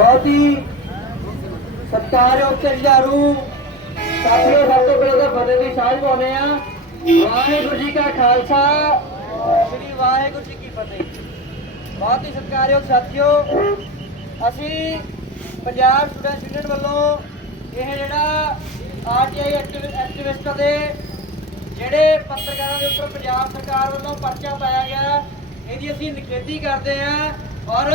ਬਹੁਤ ਹੀ ਸਤਿਕਾਰਯੋਗ ਤੇ ਜੁਝਾਰੂ ਸਾਥੀਓ, ਸਭ ਤੋਂ ਪਹਿਲਾਂ ਤਾਂ ਫਤਿਹ ਦੀ ਸਾਂਝ ਪਾਉਂਦੇ ਆ ਵਾਹਿਗੁਰੂ ਜੀ ਕਾ ਖਾਲਸਾ। ਸ੍ਰੀ ਵਾਹਿਗੁਰੂ ਜੀ ਕੀ ਫਤਿਹ। ਬਹੁਤ ਹੀ ਸਤਿਕਾਰਯੋਗ ਸਾਥੀਓ, ਅਸੀਂ ਪੰਜਾਬ ਸਟੂਡੈਂਟ ਯੂਨੀਅਨ ਵੱਲੋਂ ਇਹ ਜਿਹੜਾ ਆਰਟੀਆਈ ਐਕਟਿਵਿਸਟਾਂ ਦੇ ਜਿਹੜੇ ਪੱਤਰਕਾਰਾਂ ਦੇ ਉੱਪਰ ਪੰਜਾਬ ਸਰਕਾਰ ਵੱਲੋਂ ਪਰਚਾ ਪਾਇਆ ਗਿਆ, ਇਹਦੀ ਅਸੀਂ ਨਿਖੇਧੀ ਕਰਦੇ ਹਾਂ। ਔਰ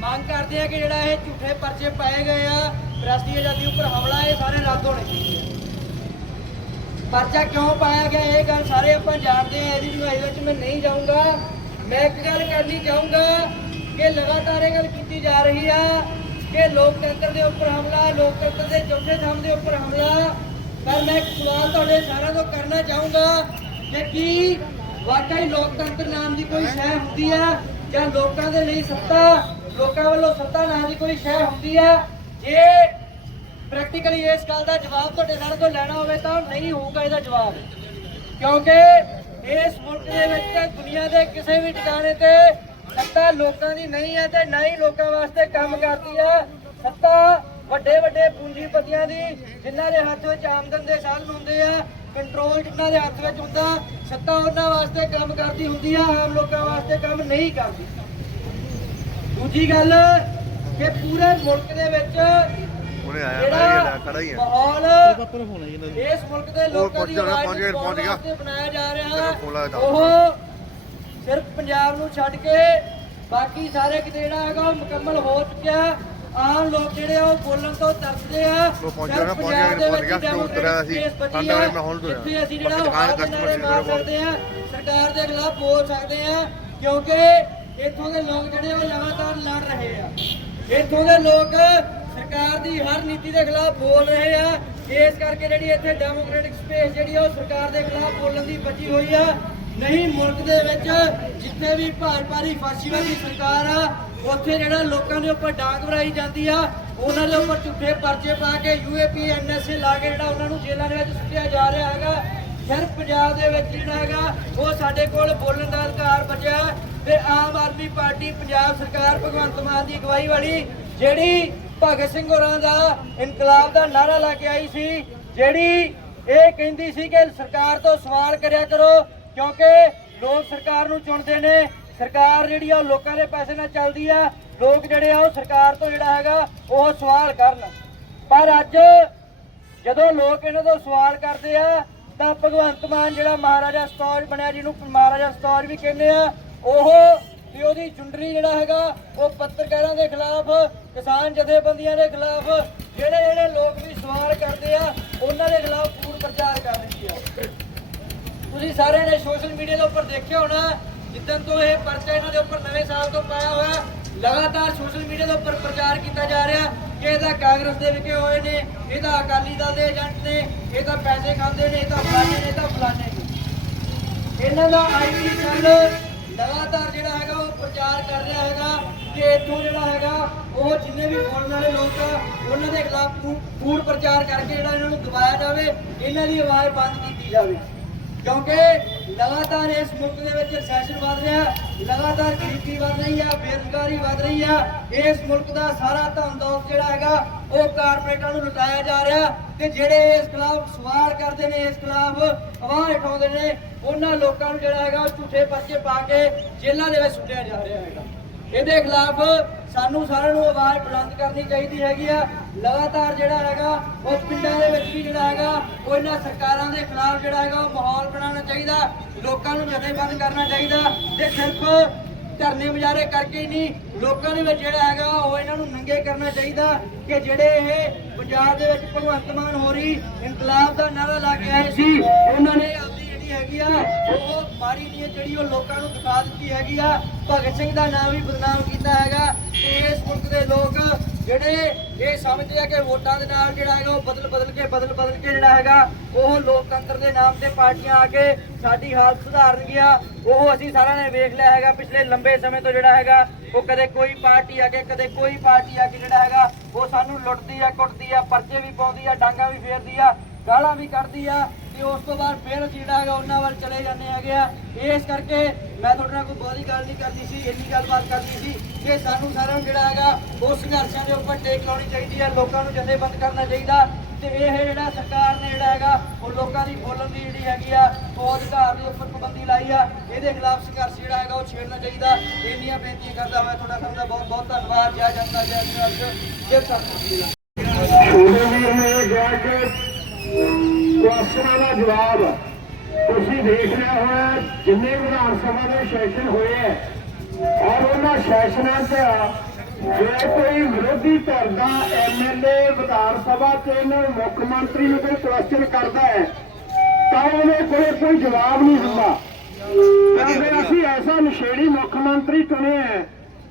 ਮੰਗ ਕਰਦੇ ਹਾਂ ਕਿ ਜਿਹੜਾ ਇਹ ਝੂਠੇ ਪਰਚੇ ਪਾਏ ਗਏ ਆ ਪ੍ਰੈਸ ਦੀ ਆਜ਼ਾਦੀ ਉੱਪਰ ਹਮਲਾ, ਇਹ ਸਾਰੇ ਰੱਦ ਹੋਣੇ ਚਾਹੀਦੇ ਆ। ਪਰਚਾ ਕਿਉਂ ਪਾਇਆ ਗਿਆ? ਇਹ ਗੱਲ ਸਾਰੇ ਆਪਾਂ ਜਾਣਦੇ ਹਾਂ ਇਹਦੀ ਡੂੰਘਾਈ ਵਿੱਚ ਮੈਂ ਨਹੀਂ ਜਾਊਂਗਾ। ਮੈਂ ਇੱਕ ਗੱਲ ਕਰਨੀ ਚਾਹੂੰਗਾ ਕਿ ਲਗਾਤਾਰ ਇਹ ਗੱਲ ਕੀਤੀ ਜਾ ਰਹੀ ਆ ਕਿ ਲੋਕਤੰਤਰ ਦੇ ਉੱਪਰ ਹਮਲਾ, ਲੋਕਤੰਤਰ ਦੇ ਚੌਥੇ ਥੰਮ ਦੇ ਉੱਪਰ ਹਮਲਾ। ਪਰ ਮੈਂ ਇੱਕ ਸਵਾਲ ਤੁਹਾਡੇ ਸਾਰਿਆਂ ਤੋਂ ਕਰਨਾ ਚਾਹੂੰਗਾ ਕਿ ਕੀ ਵਾਕਈ ਲੋਕਤੰਤਰ ਨਾਮ ਦੀ ਕੋਈ ਸ਼ੈ ਹੁੰਦੀ ਆ ਜਾਂ ਲੋਕਾਂ ਦੇ ਲਈ ਸੱਤਾ ਲੋਕਾਂ ਵੱਲੋਂ ਸੱਤਾ ਨਾਮ ਦੀ ਕੋਈ ਸ਼ੈ ਹੁੰਦੀ ਆ। ਜੇ ਪ੍ਰੈਕਟੀਕਲੀ ਇਸ ਗੱਲ ਦਾ ਜਵਾਬ ਤੁਹਾਡੇ ਸਾਰੇ ਤੋਂ ਲੈਣਾ ਹੋਵੇ ਤਾਂ ਨਹੀਂ ਹੋਊਗਾ ਇਹਦਾ ਜਵਾਬ। ਕਿਉਂਕਿ ਇਸ ਮੁਲਕ ਦੇ ਵਿੱਚ ਤਾਂ ਦੁਨੀਆ ਦੇ ਕਿਸੇ ਵੀ ਟਿਕਾਣੇ ਤੇ ਸੱਤਾ ਲੋਕਾਂ ਦੀ ਨਹੀਂ ਹੈ ਤੇ ਨਾ ਹੀ ਲੋਕਾਂ ਵਾਸਤੇ ਕੰਮ ਕਰਦੀ ਹੈ ਸੱਤਾ ਵੱਡੇ ਵੱਡੇ ਪੂੰਜੀਪਤੀਆਂ ਦੀ ਜਿਨ੍ਹਾਂ ਦੇ ਹੱਥ ਵਿੱਚ ਆਮਦਨ ਦੇ ਸਾਧਨ ਹੁੰਦੇ ਆ ਕੰਟਰੋਲ ਜਿਨ੍ਹਾਂ ਦੇ ਹੱਥ ਵਿੱਚ ਹੁੰਦਾ, ਸੱਤਾ ਉਹਨਾਂ ਵਾਸਤੇ ਕੰਮ ਕਰਦੀ ਹੁੰਦੀ ਆ, ਆਮ ਲੋਕਾਂ ਵਾਸਤੇ ਕੰਮ ਨਹੀਂ ਕਰਦੀ। ਦੂਜੀ ਗੱਲ ਕਿ ਪੂਰੇ ਮੁਲਕ ਦੇ ਵਿੱਚ ਉਹਨੇ ਆਇਆ ਜਿਹੜਾ ਖੜਾ ਹੀ ਮਾਹੌਲ ਹੈ ਇਹਨਾਂ ਇਸ ਮੁਲਕ ਦੇ ਲੋਕਾਂ ਦੀ ਜਾਣਾ, ਆਵਾਜ਼ ਪਹੁੰਚ ਗਿਆ, ਨੂੰ ਪਹੁੰਚ ਗਿਆ। ਵਾਸਤੇ ਬਣਾਇਆ ਜਾ ਰਿਹਾ। ਉਹ ਸਿਰਫ ਪੰਜਾਬ ਨੂੰ ਛੱਡ ਕੇ ਬਾਕੀ ਸਾਰੇ ਕਿਤੇ ਜਿਹੜਾ ਹੈਗਾ ਉਹ ਮੁਕੰਮਲ ਹੋ ਚੁੱਕਿਆ। ਆਮ ਲੋਕ ਜਿਹੜੇ ਆ ਉਹ ਬੋਲਣ ਤੋਂ ਤਰਸਦੇ ਆ। ਉਹ ਪਹੁੰਚ ਸਿਰਫ ਗਿਆ ਨਾ, ਪਹੁੰਚ ਪੰਜਾਬ ਗਿਆ, ਦੇ ਪਹੁੰਚ ਵਿੱਚ ਗਿਆ, ਜੋ democratic ਉਤਰਿਆ ਸੀ, space ਬਚੀ ਠੰਡਾ ਆ, ਵਾਲੇ ਮਾਹੌਲ ਤੋਂ ਜਿੱਥੇ ਅਸੀਂ ਜਿਹੜਾ ਬਾਕੀ ਦੁਕਾਨ ਆਵਾਜ਼ ਦੇ ਨਾਅਰੇ customer ਮਾਰ ਜਿਹੜੇ ਸਕਦੇ ਆ। ਸਰਕਾਰ ਦੇ ਖਿਲਾਫ ਬੋਲ ਸਕਦੇ ਆ ਕਿਉਂਕਿ ਇੱਥੋਂ ਦੇ ਲੋਕ ਜਿਹੜੇ ਉਹ ਲਗਾਤਾਰ ਲੜ ਰਹੇ ਆ। ਇੱਥੋਂ ਦੇ ਲੋਕ ਸਰਕਾਰ ਦੀ ਹਰ ਨੀਤੀ ਦੇ ਖਿਲਾਫ ਬੋਲ ਰਹੇ ਆ। ਇਸ ਕਰਕੇ ਜਿਹੜੀ ਇੱਥੇ ਡੈਮੋਕ੍ਰੈਟਿਕ ਸਪੇਸ ਜਿਹੜੀ ਆ, ਉਹ ਸਰਕਾਰ ਦੇ ਖਿਲਾਫ ਬੋਲਣ ਦੀ ਬਚੀ ਹੋਈ ਆ। ਨਹੀਂ, ਮੁਲਕ ਦੇ ਵਿੱਚ ਜਿੱਥੇ ਵੀ ਭਾਜਪਾਰੀ ਫਾਸ਼ੀਵਾਦੀ ਸਰਕਾਰ ਆ, ਉੱਥੇ ਜਿਹੜਾ ਲੋਕਾਂ ਦੇ ਉੱਪਰ ਡਾਂਗ ਭਰਾਈ ਜਾਂਦੀ ਆ, ਉਹਨਾਂ ਦੇ ਉੱਪਰ ਝੂਠੇ ਪਰਚੇ ਪਾ ਕੇ ਯੂਏਪੀ ਐਨਐਸਏ ਲਾ ਕੇ ਜਿਹੜਾ ਉਹਨਾਂ ਨੂੰ ਜੇਲ੍ਹਾਂ ਦੇ ਵਿੱਚ ਸੁੱਟਿਆ ਜਾ ਰਿਹਾ ਹੈਗਾ। ਸਿਰਫ ਪੰਜਾਬ ਦੇ ਵਿੱਚ ਜਿਹੜਾ ਹੈਗਾ, ਉਹ ਸਾਡੇ ਕੋਲ ਬੋਲਣ ਦਾ ਅਧਿਕਾਰ ਬਚਿਆ। ਤੇ ਆਮ ਆਦਮੀ ਪਾਰਟੀ ਪੰਜਾਬ ਸਰਕਾਰ ਭਗਵੰਤ ਮਾਨ ਦੀ ਅਗਵਾਈ ਵਾਲੀ ਜਿਹੜੀ ਭਗਤ ਸਿੰਘ ਹੋਰਾਂ ਦਾ ਇਨਕਲਾਬ ਦਾ ਨਾਰਾ ਲਾ ਕੇ ਆਈ ਸੀ, ਜਿਹੜੀ ਇਹ ਕਹਿੰਦੀ ਸੀ ਕਿ ਸਰਕਾਰ ਤੋਂ ਸਵਾਲ ਕਰਿਆ ਕਰੋ, ਕਿਉਂਕਿ ਲੋਕ ਸਰਕਾਰ ਨੂੰ ਚੁਣਦੇ ਨੇ, ਸਰਕਾਰ ਜਿਹੜੀ ਆ ਉਹ ਲੋਕਾਂ ਦੇ ਪੈਸੇ ਨਾਲ ਚੱਲਦੀ ਆ, ਲੋਕ ਜਿਹੜੇ ਆ ਉਹ ਸਰਕਾਰ ਤੋਂ ਜਿਹੜਾ ਹੈਗਾ ਉਹ ਸਵਾਲ ਕਰਨ। ਪਰ ਅੱਜ ਜਦੋਂ ਲੋਕ ਇਹਨਾਂ ਤੋਂ ਸਵਾਲ ਕਰਦੇ ਆ, ਤਾਂ ਭਗਵੰਤ ਮਾਨ ਜਿਹੜਾ ਮਹਾਰਾਜਾ ਸਤੌਜ ਬਣਿਆ, ਜਿਹਨੂੰ ਮਹਾਰਾਜਾ ਸਤੌਜ ਵੀ ਕਹਿੰਦੇ ਆ ਉਹ ਤੇ ਉਹਦੀ ਚੁੰਡਰੀ ਜਿਹੜਾ ਹੈਗਾ, ਉਹ ਪੱਤਰਕਾਰਾਂ ਦੇ ਖਿਲਾਫ, ਕਿਸਾਨ ਜਥੇਬੰਦੀਆਂ ਦੇ ਖਿਲਾਫ, ਜਿਹੜੇ ਜਿਹੜੇ ਲੋਕ ਵੀ ਸਵਾਲ ਕਰਦੇ ਆ, ਉਹਨਾਂ ਦੇ ਖਿਲਾਫ ਪੂਰ ਪ੍ਰਚਾਰ ਕਰ ਰਹੀ ਆ। ਤੁਸੀਂ ਸਾਰਿਆਂ ਨੇ ਸੋਸ਼ਲ ਮੀਡੀਆ ਦੇ ਉੱਪਰ ਦੇਖਿਆ ਹੋਣਾ, ਜਿੱਦਣ ਤੋਂ ਇਹ ਪਰਚਾ ਇਹਨਾਂ ਦੇ ਉੱਪਰ ਨਵੇਂ ਸਾਲ ਤੋਂ ਪਾਇਆ ਹੋਇਆ, ਲਗਾਤਾਰ ਸੋਸ਼ਲ ਮੀਡੀਆ ਦੇ ਉੱਪਰ ਪ੍ਰਚਾਰ ਕੀਤਾ ਜਾ ਰਿਹਾ, ਕਿ ਇਹ ਤਾਂ ਕਾਂਗਰਸ ਦੇ ਵਿਕੇ ਹੋਏ ਨੇ, ਇਹ ਤਾਂ ਅਕਾਲੀ ਦਲ ਦੇ ਏਜੰਟ ਨੇ, ਇਹ ਤਾਂ ਪੈਸੇ ਖਾਂਦੇ ਨੇ, ਇਹ ਤਾਂ ਫਲਾਣੇ ਨੇ, ਇਹ ਤਾਂ ਫਲਾਣੇ ਨੇ। ਇਹਨਾਂ ਦਾ ਆਈਟੀ ਸੈੱਲ ਲਗਾਤਾਰ ਜਿਹੜਾ ਹੈਗਾ ਉਹ ਪ੍ਰਚਾਰ ਕਰ ਰਿਹਾ ਹੈਗਾ ਕਿ ਇੱਥੋਂ ਜਿਹੜਾ ਹੈਗਾ ਉਹ ਜਿੰਨੇ ਵੀ ਬੋਲਣ ਵਾਲੇ ਲੋਕ ਆ, ਉਹਨਾਂ ਦੇ ਖਿਲਾਫ ਪੂਰ ਪ੍ਰਚਾਰ ਕਰਕੇ ਜਿਹੜਾ ਇਹਨਾਂ ਨੂੰ ਦਬਾਇਆ ਜਾਵੇ, ਇਹਨਾਂ ਦੀ ਆਵਾਜ਼ ਬੰਦ ਕੀਤੀ ਜਾਵੇ। ਕਿਉਂਕਿ ਲਗਾਤਾਰ ਇਸ ਮੁਲਕ ਦੇ ਵਿੱਚ ਰੈਸੈਸ਼ਨ ਵੱਧ ਰਿਹਾ, ਲਗਾਤਾਰ ਗਰੀਬੀ ਵੱਧ ਰਹੀ ਹੈ ਬੇਰੁਜ਼ਗਾਰੀ ਵੱਧ ਰਹੀ ਹੈ ਇਸ ਮੁਲਕ ਦਾ ਸਾਰਾ ਧਨ ਦੌਲਤ ਜਿਹੜਾ ਹੈਗਾ, ਉਹ ਕਾਰਪੋਰੇਟਾਂ ਨੂੰ ਲੁਟਾਇਆ ਜਾ ਰਿਹਾ ਤੇ ਜਿਹੜੇ ਇਸ ਖਿਲਾਫ ਸਵਾਲ ਕਰਦੇ ਨੇ, ਇਸ ਖਿਲਾਫ ਆਵਾਜ਼ ਉਠਾਉਂਦੇ ਨੇ, ਉਹਨਾਂ ਲੋਕਾਂ ਨੂੰ ਜਿਹੜਾ ਹੈਗਾ ਝੂਠੇ ਪਰਚੇ ਪਾ ਕੇ ਜੇਲ੍ਹਾਂ ਦੇ ਵਿੱਚ ਸੁੱਟਿਆ ਜਾ ਰਿਹਾ ਹੈਗਾ। ਇਹਦੇ ਖਿਲਾਫ ਸਾਨੂੰ ਸਾਰਿਆਂ ਨੂੰ ਆਵਾਜ਼ ਬੁਲੰਦ ਕਰਨੀ ਚਾਹੀਦੀ ਹੈਗੀ ਆ ਲਗਾਤਾਰ ਜਿਹੜਾ ਹੈਗਾ ਉਹ ਪਿੰਡਾਂ ਦੇ ਵਿੱਚ ਵੀ ਜਿਹੜਾ ਹੈਗਾ, ਉਹ ਇਹਨਾਂ ਸਰਕਾਰਾਂ ਦੇ ਖਿਲਾਫ ਜਿਹੜਾ ਹੈਗਾ, ਉਹ ਮਾਹੌਲ ਬਣਾਉਣਾ ਚਾਹੀਦਾ, ਲੋਕਾਂ ਨੂੰ ਜਥੇਬੰਦ ਕਰਨਾ ਚਾਹੀਦਾ ਤੇ ਸਿਰਫ ਧਰਨੇ ਮੁਜ਼ਾਹਰੇ ਕਰਕੇ ਹੀ ਨਹੀਂ, ਲੋਕਾਂ ਦੇ ਵਿੱਚ ਜਿਹੜਾ ਹੈਗਾ, ਉਹ ਇਹਨਾਂ ਨੂੰ ਨੰਗੇ ਕਰਨਾ ਚਾਹੀਦਾ ਕਿ ਜਿਹੜੇ ਇਹ ਪੰਜਾਬ ਦੇ ਵਿੱਚ ਭਗਵੰਤ ਮਾਨ ਹੋਰੀ ਇਨਕਲਾਬ ਦਾ ਨਾਰਾ ਲਾ ਕੇ ਆਏ ਸੀ, ਉਹਨਾਂ ਨੇ ਆਪਦੀ ਜਿਹੜੀ ਹੈਗੀ ਆ, ਉਹ ਮਾਰੀ ਨਹੀਂ ਜਿਹੜੀ ਉਹ ਲੋਕਾਂ ਨੂੰ ਦਿਖਾ ਦਿੱਤੀ ਹੈਗੀ ਆ। ਭਗਤ ਸਿੰਘ ਦਾ ਨਾਮ ਵੀ ਬਦਨਾਮ ਕੀਤਾ ਹੈਗਾ ਤੇ ਇਸ ਮੁਲਕ ਦੇ ਲੋਕ ਜਿਹੜੇ ਇਹ ਸਮਝਦੇ ਆ ਕਿ ਵੋਟਾਂ ਦੇ ਨਾਲ ਜਿਹੜਾ ਹੈਗਾ ਉਹ ਬਦਲ ਬਦਲ ਕੇ ਬਦਲ ਬਦਲ ਕੇ ਜਿਹੜਾ ਹੈਗਾ ਉਹ ਲੋਕਤੰਤਰ ਦੇ ਨਾਮ ਤੇ ਪਾਰਟੀਆਂ ਆ ਕੇ ਸਾਡੀ ਹਾਲਤ ਸੁਧਾਰਨਗੀਆਂ। ਉਹ ਅਸੀਂ ਸਾਰਿਆਂ ਨੇ ਵੇਖ ਲਿਆ ਹੈਗਾ ਪਿਛਲੇ ਲੰਬੇ ਸਮੇਂ ਤੋਂ ਜਿਹੜਾ ਹੈਗਾ, ਉਹ ਕਦੇ ਕੋਈ ਪਾਰਟੀ ਆ ਕੇ, ਕਦੇ ਕੋਈ ਪਾਰਟੀ ਆ ਕੇ ਜਿਹੜਾ ਹੈਗਾ, ਉਹ ਸਾਨੂੰ ਲੁੱਟਦੀ ਆ, ਕੁੱਟਦੀ ਆ, ਪਰਚੇ ਵੀ ਪਾਉਂਦੀ ਆ, ਡਾਂਗਾ ਵੀ ਫੇਰਦੀ ਆ, ਗਾਲਾਂ ਵੀ ਕੱਢਦੀ ਆ। ਤੇ ਉਸ ਤੋਂ ਬਾਅਦ ਫਿਰ ਜਿਹੜਾ ਹੈਗਾ ਉਹਨਾਂ ਵੱਲ ਚਲੇ ਜਾਂਦੇ ਹੈਗੇ ਆ। ਇਸ ਕਰਕੇ ਮੈਂ ਤੁਹਾਡੇ ਨਾਲ ਕੋਈ ਬਹੁਤੀ ਗੱਲ ਨਹੀਂ ਕਰਦੀ ਸੀ, ਇੰਨੀ ਗੱਲਬਾਤ ਕਰਦੀ ਸੀ ਕਿ ਸਾਨੂੰ ਸਾਰਿਆਂ ਨੂੰ ਜਿਹੜਾ ਹੈਗਾ, ਉਹ ਸੰਘਰਸ਼ਾਂ ਦੇ ਉੱਪਰ ਟੇਕ ਲਾਉਣੀ ਚਾਹੀਦੀ ਹੈ ਲੋਕਾਂ ਨੂੰ ਜਥੇਬੰਦ ਕਰਨਾ ਚਾਹੀਦਾ। ਤੇ ਇਹ ਜਿਹੜਾ ਸਰਕਾਰ ਨੇ ਜਿਹੜਾ ਹੈਗਾ, ਉਹ ਲੋਕਾਂ ਦੀ ਬੋਲਣ ਦੀ ਜਿਹੜੀ ਹੈਗੀ ਆ, ਉਹ ਅਧਿਕਾਰ ਦੇ ਉੱਪਰ ਪਾਬੰਦੀ ਲਾਈ ਆ। ਇਹਦੇ ਖਿਲਾਫ ਸੰਘਰਸ਼ ਜਿਹੜਾ ਹੈਗਾ, ਉਹ ਛੇੜਨਾ ਚਾਹੀਦਾ। ਇੰਨੀਆਂ ਬੇਨਤੀਆਂ ਕਰਦਾ ਮੈਂ ਤੁਹਾਡਾ ਸਭ ਦਾ ਬਹੁਤ ਬਹੁਤ ਧੰਨਵਾਦ। ਜੈ ਜਨਤਾ, ਜੈ ਸੰਘਰਸ਼ ਜੈ ਸਤਿ ਛੋਟੇ ਵੀਰ ਕੁਐਸਚਨਾਂ ਦਾ ਜਵਾਬ ਤੁਸੀਂ ਦੇਖ ਲਿਆ ਹੋਣਾ ਜਿੰਨੇ ਵਿਧਾਨ ਸਭਾ ਦੇ ਸੈਸ਼ਨ ਹੋਏ ਹੈ, ਔਰ ਉਹਨਾਂ ਸੈਸ਼ਨਾਂ 'ਚ ਜੇ ਕੋਈ ਵਿਰੋਧੀ ਧਿਰ ਦਾ ਐਮਐਲਏ ਵਿਧਾਨ ਸਭਾ 'ਚ ਇਹਨੂੰ ਮੁੱਖ ਮੰਤਰੀ ਨੂੰ ਕੋਈ ਕੁਐਸਚਨ ਕਰਦਾ ਹੈ, ਤਾਂ ਉਹਦੇ ਕੋਲੇ ਕੋਈ ਜਵਾਬ ਨਹੀਂ ਹੁੰਦਾ। ਕਿਉਂਕਿ ਅਸੀਂ ਐਸਾ ਨਸ਼ੇੜੀ ਮੁੱਖ ਮੰਤਰੀ ਚੁਣਿਆ ਹੈ,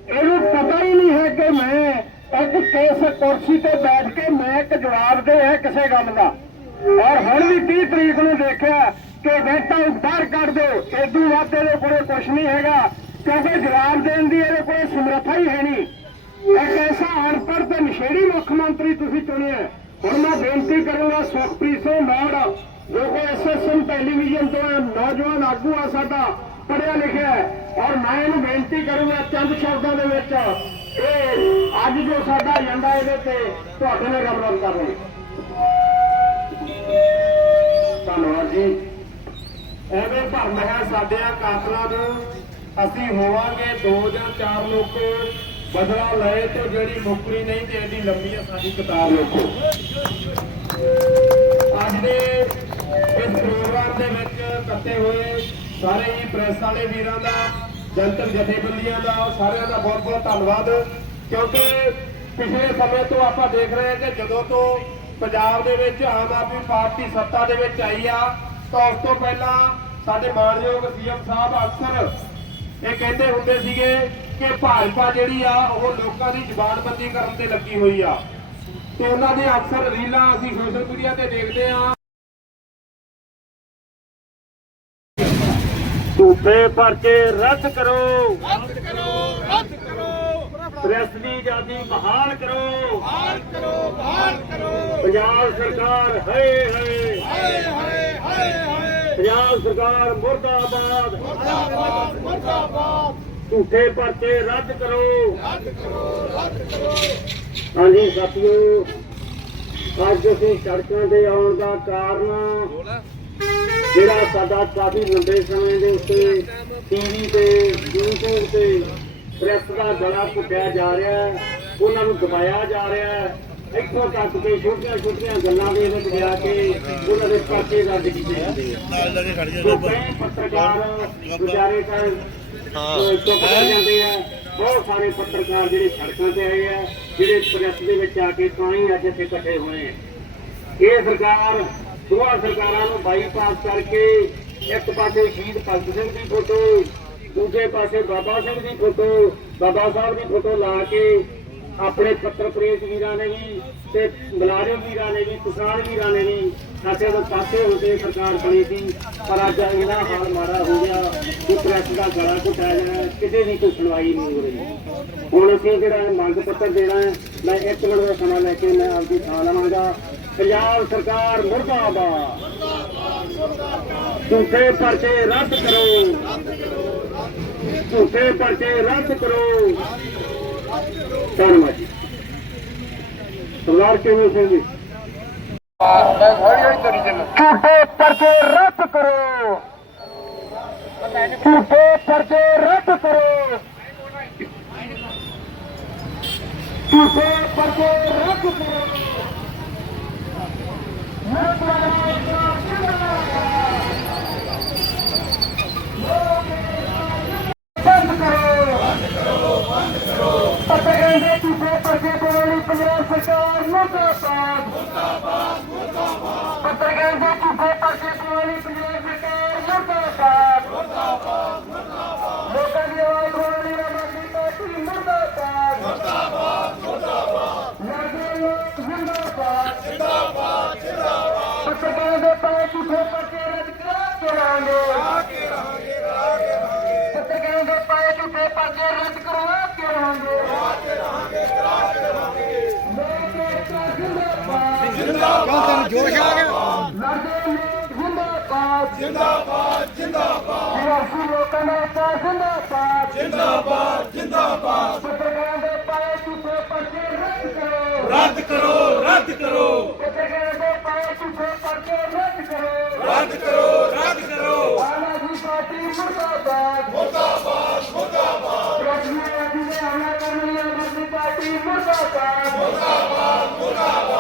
ਇਹਨੂੰ ਪਤਾ ਹੀ ਨਹੀਂ ਹੈ ਕਿ ਮੈਂ ਇੱਕ ਕਿਸ ਕੁਰਸੀ ਤੇ ਬੈਠ ਕੇ ਮੈਂ ਇੱਕ ਜਵਾਬ ਦੇ ਹੈ ਕਿਸੇ ਗੱਲ ਦਾ। ਔਰ ਹੁਣ ਵੀ 30 ਤਰੀਕ ਨੂੰ ਦੇਖਿਆ ਕਿ ਬੇਟਾ ਬਾਹਰ ਕੱਢ ਦਿਓ। ਇਦੋਂ ਵੱਧ ਇਹਦੇ ਕੋਲੇ ਕੁਝ ਨਹੀਂ ਹੈਗਾ। ਕਿਉਂਕਿ ਜਵਾਬ ਦੇਣ ਦੀ ਇਹਦੇ ਕੋਲੇ ਸਮਰੱਥਾ ਹੀ ਹੈ ਨਹੀਂ। ਇੱਕ ਐਸਾ ਅਨਪੜ੍ਹ ਤੇ ਨਸ਼ੇੜੀ ਮੁੱਖ ਮੰਤਰੀ ਤੁਸੀਂ ਚੁਣਿਆ। ਹੁਣ ਮੈਂ ਬੇਨਤੀ ਕਰੂੰਗਾ ਸੁਖਪ੍ਰੀਤ ਸਿੰਘ ਮਾਨ ਜੋ ਕਿ ਐਸਐਸਐਨ ਟੈਲੀਵਿਜ਼ਨ ਤੋਂ ਨੌਜਵਾਨ ਆਗੂ ਆ ਸਾਡਾ ਪੜਿਆ ਲਿਖਿਆ ਔਰ ਮੈਂ ਇਹਨੂੰ ਬੇਨਤੀ ਕਰੂੰਗਾ ਚੰਦ ਸ਼ਬਦਾਂ ਦੇ ਵਿੱਚ, ਇਹ ਅੱਜ ਜੋ ਸਾਡਾ ਏਜੰਡਾ ਇਹਦੇ ਤੇ ਤੁਹਾਡੇ ਨਾਲ ਗੱਲਬਾਤ ਕਰ ਧੰਨਵਾਦ ਜੀ। ਐਵੇਂ ਭਰਮ ਹੈ ਸਾਡਿਆਂ ਕਾਤਲਾਂ ਨੂੰ। ਅਸੀਂ ਹੋਵਾਂਗੇ ਦੋ ਜਾਂ ਚਾਰ ਲੋਕ ਬਦਲਾ ਲਏ ਤੋਂ ਜਿਹੜੀ ਮੁਕਰੀ ਨਹੀਂ ਤੇ ਐਡੀ ਲੰਮੀ ਹੈ ਸਾਡੀ ਕਿਤਾਬ ਵੇਖੋ ਅੱਜ ਦੇ ਇਸ ਪ੍ਰੋਗਰਾਮ ਦੇ ਵਿੱਚ ਇਕੱਠੇ ਹੋਏ ਸਾਰੇ ਹੀ ਪ੍ਰੈਸ ਵਾਲੇ ਵੀਰਾਂ ਦਾ, ਜਨਤਕ ਜਥੇਬੰਦੀਆਂ ਦਾ, ਸਾਰਿਆਂ ਦਾ ਬਹੁਤ ਬਹੁਤ ਧੰਨਵਾਦ। ਕਿਉਂਕਿ ਪਿਛਲੇ ਸਮੇਂ ਤੋਂ ਆਪਾਂ ਦੇਖ ਰਹੇ ਹਾਂ ਕਿ ਜਦੋਂ ਤੋਂ ਪੰਜਾਬ ਦੇ ਵਿੱਚ ਆਮ ਆਦਮੀ ਪਾਰਟੀ ਸੱਤਾ ਦੇ ਵਿੱਚ ਆਈ ਆ। ਤਾਂ ਉਸ ਤੋਂ ਪਹਿਲਾਂ ਸਾਡੇ ਮਾਨਯੋਗ ਸੀਐਮ ਸਾਹਿਬ ਅਕਸਰ ਇਹ ਕਹਿੰਦੇ ਹੁੰਦੇ ਸੀਗੇ ਕਿ ਭਾਜਪਾ ਜਿਹੜੀ ਆ, ਉਹ ਲੋਕਾਂ ਦੀ ਜ਼ਬਾਨਬੰਦੀ ਕਰਨ ਤੇ ਲੱਗੀ ਹੋਈ ਆ। ਤੇ ਉਹਨਾਂ ਦੇ ਅਕਸਰ ਰੀਲਾਂ ਅਸੀਂ ਸੋਸ਼ਲ ਮੀਡੀਆ ਤੇ ਦੇਖਦੇ ਆ। ਝੂਠੇ ਪਰਚੇ ਰੱਦ ਕਰੋ ਰੱਦ ਕਰੋ। ਰੱਦ ਕਰੋ। ਪ੍ਰੈਸ ਦੀ ਆਜ਼ਾਦੀ ਬਹਾਲ ਕਰੋ। ਬਹਾਲ ਕਰੋ ਬਹਾਲ ਕਰੋ। ਪੰਜਾਬ ਸਰਕਾਰ ਹਏ ਹਏ। ਹਏ ਹਏ ਹਏ ਪੰਜਾਬ ਸਰਕਾਰ ਮੁਰਦਾਬਾਦ। ਮੁਰਦਾਬਾਦ ਮੁਰਦਾਬਾਦ। ਝੂਠੇ ਪਰਚੇ ਰੱਦ ਕਰੋ। ਰੱਦ ਕਰੋ ਰੱਦ ਕਰੋ। ਹਾਂਜੀ ਸਾਥੀਓ ਅੱਜ ਅਸੀਂ ਸੜਕਾਂ ਤੇ ਆਉਣ ਦਾ ਕਾਰਨ ਜਿਹੜਾ ਸਾਡਾ ਕਾਫੀ ਲੰਬੇ ਸਮੇਂ ਦੇ ਉੱਤੇ ਟੀਵੀ ਤੇ YouTube ਪ੍ਰੈਸ ਦਾ ਗਲਾ ਘੁੱਟਿਆ ਜਾ ਰਿਹਾ ਹੈ ਉਹਨਾਂ ਨੂੰ ਦਬਾਇਆ ਜਾ ਰਿਹਾ ਹੈ। ਇੱਥੋਂ ਤੱਕ ਕਿ ਛੋਟੀਆਂ ਛੋਟੀਆਂ ਗੱਲਾਂ ਦੇ ਵਿੱਚ ਜਾ ਕੇ ਉਹਨਾਂ ਦੇ ਪਰਚੇ ਰੱਦ ਕੀਤੇ ਜਾਂਦੇ ਆ। ਸੋ ਕਈ ਪੱਤਰਕਾਰ ਵਿਚਾਰੇ ਤਾਂ ਅਹ, ਚੁੱਪ ਕਰ ਜਾਂਦੇ ਆ। ਬਹੁਤ ਸਾਰੇ ਪੱਤਰਕਾਰ ਜਿਹੜੇ ਸੜਕਾਂ ਤੇ ਆਏ ਆ ਜਿਹੜੇ ਪ੍ਰੈਸ ਦੇ ਵਿੱਚ ਆ ਕੇ ਤਾਂ ਹੀ ਅੱਜ ਇੱਥੇ ਇਕੱਠੇ ਹੋਏ ਆ। ਇਹ ਸਰਕਾਰ ਦੋਹਾਂ ਸਰਕਾਰਾਂ ਨੂੰ ਬਾਈਪਾਸ ਕਰਕੇ ਇੱਕ ਪਾਸੇ ਸ਼ਹੀਦ ਭਗਤ ਸਿੰਘ ਦੀ ਫੋਟੋ ਦੂਜੇ ਪਾਸੇ ਬਾਬਾ ਸਿੰਘ ਦੀ ਫੋਟੋ, ਬਾਬਾ ਸਾਹਿਬ ਦੀ ਫੋਟੋ ਲਾ ਕੇ ਆਪਣੇ ਪੱਤਰ ਪ੍ਰੇਸ ਵੀਰਾਂ ਨੇ ਵੀ ਤੇ ਮੁਲਾਜ਼ਮ ਵੀਰਾਂ ਨੇ ਵੀ, ਕਿਸਾਨ ਵੀਰਾਂ ਨੇ ਵੀ ਸਾਡੇ ਤੋਂ ਪਾਸੇ ਹੋ ਕੇ ਸਰਕਾਰ ਬਣੀ ਸੀ। ਪਰ ਅੱਜ ਇਹਨਾਂ ਹਾਲ ਮਾੜਾ ਹੋ ਗਿਆ ਕਿ ਪ੍ਰੈਸ ਦਾ ਗਲਾ ਘੁੱਟਿਆ ਜਾਣਾ ਕਿਤੇ ਵੀ ਕੋਈ ਸੁਣਵਾਈ ਨਹੀਂ ਹੋ ਰਹੀ। ਹੁਣ ਅਸੀਂ ਜਿਹੜਾ ਮੰਗ ਪੱਤਰ ਦੇਣਾ ਹੈ, ਮੈਂ ਇੱਕ ਮਿੰਟ ਦਾ ਸਮਾਂ ਲੈ ਕੇ ਮੈਂ ਆਪਦੀ ਥਾਂ ਲਵਾਂਗਾ। ਪੰਜਾਬ ਸਰਕਾਰ ਮੁਰਦਾਬਾਦ। ਝੂਠੇ ਪਰਚੇ ਰੱਦ ਕਰੋ। ਝੂਠੇ ਪਰਚੇ ਰੱਦ ਕਰੋ। ਧੰਨਵਾਦ ਜੀ। ਸਰਦਾਰ ਕਿਵੇਂ ਸਿੰਘ ਜੀ? ਝੂਠੇ ਪਰਚੇ ਰੱਦ ਕਰੋ। ਝੂਠੇ ਪਰਚੇ ਰੱਦ ਕਰੋ। ਝੂਠੇ ਪਰਚੇ ਰੱਦ ਕਰੋ। ਜਿੰਦਾਬਾਦ। ਜੋਸ਼ ਆ ਗਿਆ? ਲੜਦੇ ਨੇ ਜਿੰਦਾਬਾਦ। ਜਿੰਦਾਬਾਦ ਜਿੰਦਾਬਾਦ। ਸਿਆਸੀ ਲੋਕਾਂ ਦਾ ਸਾਥ ਜਿੰਦਾਬਾਦ। ਜਿੰਦਾਬਾਦ ਜਿੰਦਾਬਾਦ। ਪੱਤਰਕਾਰਾਂ ਦੇ ਪਾਏ ਝੂਠੇ ਪਰਚੇ ਰੱਦ ਕਰੋ। ਰੱਦ ਕਰੋ ਰੱਦ ਕਰੋ। ਪੱਤਰਕਾਰਾਂ ਦੇ ਪਾਏ ਝੂਠੇ ਪਰਚੇ ਰੱਦ ਕਰੋ। ਰੱਦ ਕਰੋ ਰੱਦ ਕਰੋ। ਆਮ ਆਦਮੀ ਪਾਰਟੀ ਮੁਰਦਾਬਾਦ। ਮੁਰਦਾਬਾਦ ਮੁਰਦਾਬਾਦ। ਪ੍ਰਸ਼ਨਾਂ ਦੀ ਹਮਲਾ ਕਰਨ ਲਈ ਆਮ ਆਦਮੀ ਪਾਰਟੀ ਮੁਰਦਾਬਾਦ। ਮੁਰਦਾਬਾਦ ਮੁਰਦਾਬਾਦ।